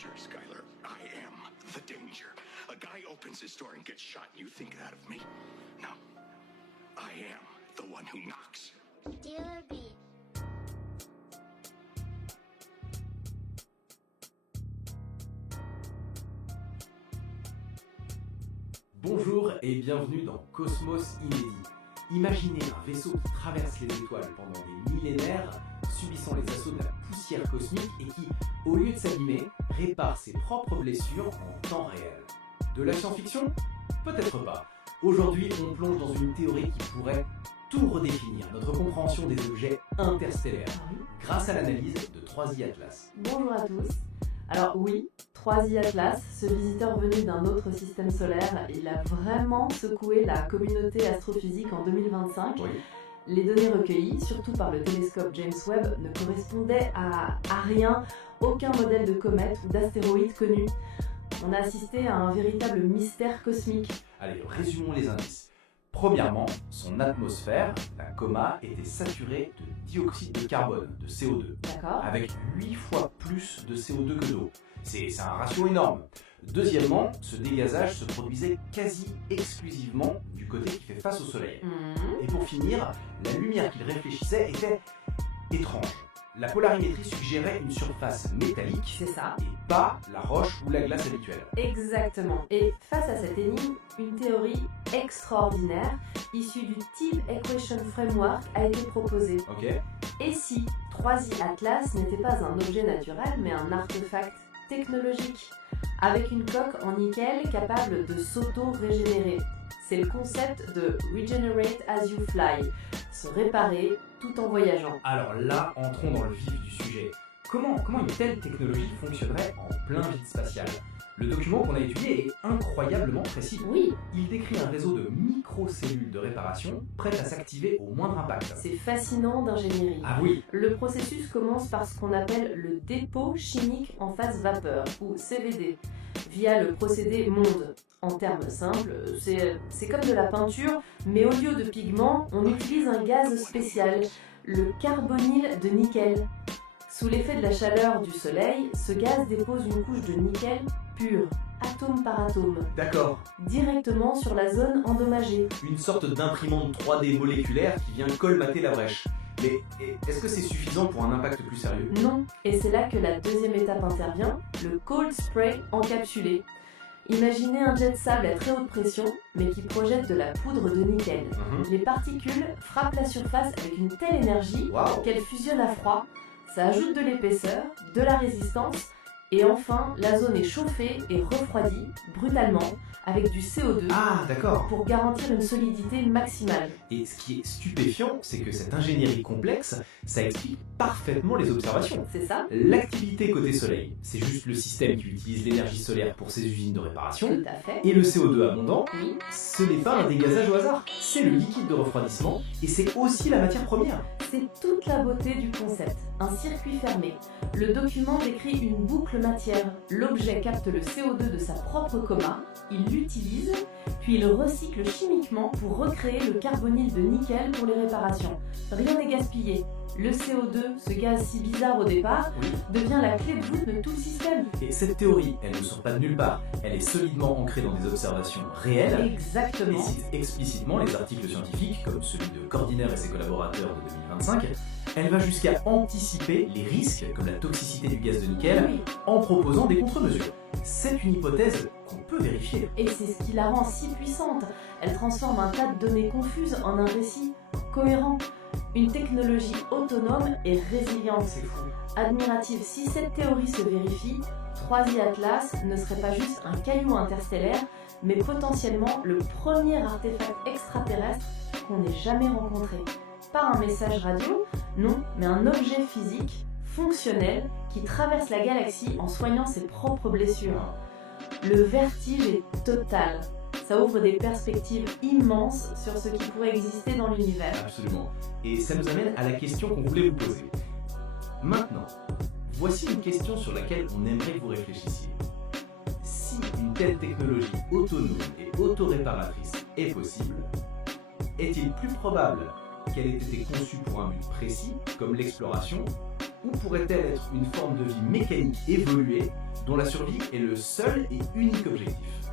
danger, Skylar. I am the danger. A guy opens his door and gets shot, and you think that of me? No. I am the one who knocks. Dealer B. Bonjour et bienvenue dans Cosmos Inédit. Imaginez un vaisseau qui traverse les étoiles pendant des millénaires, subissant les assauts de la poussière cosmique et qui, au lieu de s'abîmer, répare ses propres blessures en temps réel. De la science-fiction ? Peut-être pas. Aujourd'hui, on plonge dans une théorie qui pourrait tout redéfinir notre compréhension des objets interstellaires, grâce à l'analyse de 3i Atlas. Bonjour à tous. Alors oui, 3i Atlas, ce visiteur venu d'un autre système solaire, il a vraiment secoué la communauté astrophysique en 2025. Oui. Les données recueillies, surtout par le télescope James Webb, ne correspondaient à rien, aucun modèle de comète ou d'astéroïde connu. On a assisté à un véritable mystère cosmique. Allez, résumons les indices. Premièrement, son atmosphère, la coma, était saturée de dioxyde de carbone, de CO2, D'accord ? avec 8 fois plus de CO2 que d'eau. C'est un ratio énorme. Deuxièmement, ce dégazage se produisait quasi exclusivement du côté qui fait face au Soleil. Et pour finir, la lumière qu'il réfléchissait était étrange. La polarimétrie suggérait une surface métallique C'est ça. et pas la roche ou la glace habituelle. Exactement. Et face à cette énigme, une théorie extraordinaire, issue du Team Equation Framework, a été proposée. Ok ? Et si 3i Atlas n'était pas un objet naturel, mais un artefact technologique, avec une coque en nickel capable de s'auto-régénérer. C'est le concept de Regenerate as you fly, se réparer tout en voyageant. Alors là, entrons dans le vif du sujet. Comment une telle technologie fonctionnerait en plein vide spatial ? Le document qu'on a étudié est incroyablement précis. Oui, Il décrit un réseau de microcellules de réparation prêtes à s'activer au moindre impact. c'est fascinant d'ingénierie. Ah oui, Le processus commence par ce qu'on appelle le dépôt chimique en phase vapeur, ou CVD, via le procédé MONDE. En termes simples, c'est comme de la peinture, mais au lieu de pigments, on utilise un gaz spécial, le carbonyle de nickel. Sous l'effet de la chaleur du soleil, ce gaz dépose une couche de nickel pur, atome par atome, d'accord. directement sur la zone endommagée. Une sorte d'imprimante 3D moléculaire qui vient colmater la brèche. Mais est-ce que c'est suffisant pour un impact plus sérieux ? Non, et c'est là que la deuxième étape intervient, le cold spray encapsulé. Imaginez un jet de sable à très haute pression, mais qui projette de la poudre de nickel. Les particules frappent la surface avec une telle énergie Waouh. qu'elles fusionnent à froid, ça ajoute de l'épaisseur, de la résistance, et enfin, la zone est chauffée et refroidie, brutalement, avec du CO2, Ah, d'accord. pour garantir une solidité maximale. Et ce qui est stupéfiant, c'est que cette ingénierie complexe, ça explique parfaitement les observations. C'est ça ? L'activité côté soleil, c'est juste le système qui utilise l'énergie solaire pour ses usines de réparation. Tout à fait. Et le CO2 abondant, Oui, ce n'est pas un dégazage au hasard, c'est le liquide de refroidissement et c'est aussi la matière première. c'est toute la beauté du concept, un circuit fermé. Le document décrit une boucle matière. L'objet capte le CO2 de sa propre coma, il l'utilise, puis il recycle chimiquement pour recréer le carbonyle de nickel pour les réparations. Rien n'est gaspillé. Le CO2, ce gaz si bizarre au départ, Oui. devient la clé de voûte de tout le système. Et cette théorie, elle ne sort pas de nulle part, elle est solidement ancrée dans des observations réelles et Exactement. cite explicitement les articles scientifiques, comme celui de Cordiner et ses collaborateurs de 2025. Elle va jusqu'à anticiper les risques, comme la toxicité du gaz de nickel, Oui. en proposant des contre-mesures. C'est une hypothèse qu'on peut vérifier. Et c'est ce qui la rend si puissante. Elle transforme un tas de données confuses en un récit cohérent. Une technologie autonome et résiliente. C'est fou. Admirative, si cette théorie se vérifie, 3i Atlas ne serait pas juste un caillou interstellaire, mais potentiellement le premier artefact extraterrestre qu'on ait jamais rencontré. Pas un message radio, non, mais un objet physique, fonctionnel, qui traverse la galaxie en soignant ses propres blessures. Le vertige est total. Ça ouvre des perspectives immenses sur ce qui pourrait exister dans l'univers. Absolument. Et ça nous amène à la question qu'on voulait vous poser. Maintenant, voici une question sur laquelle on aimerait que vous réfléchissiez. Si une telle technologie autonome et autoréparatrice est possible, est-il plus probable qu'elle ait été conçue pour un but précis, comme l'exploration, Ou pourrait-elle être une forme de vie mécanique évoluée dont la survie est le seul et unique objectif ?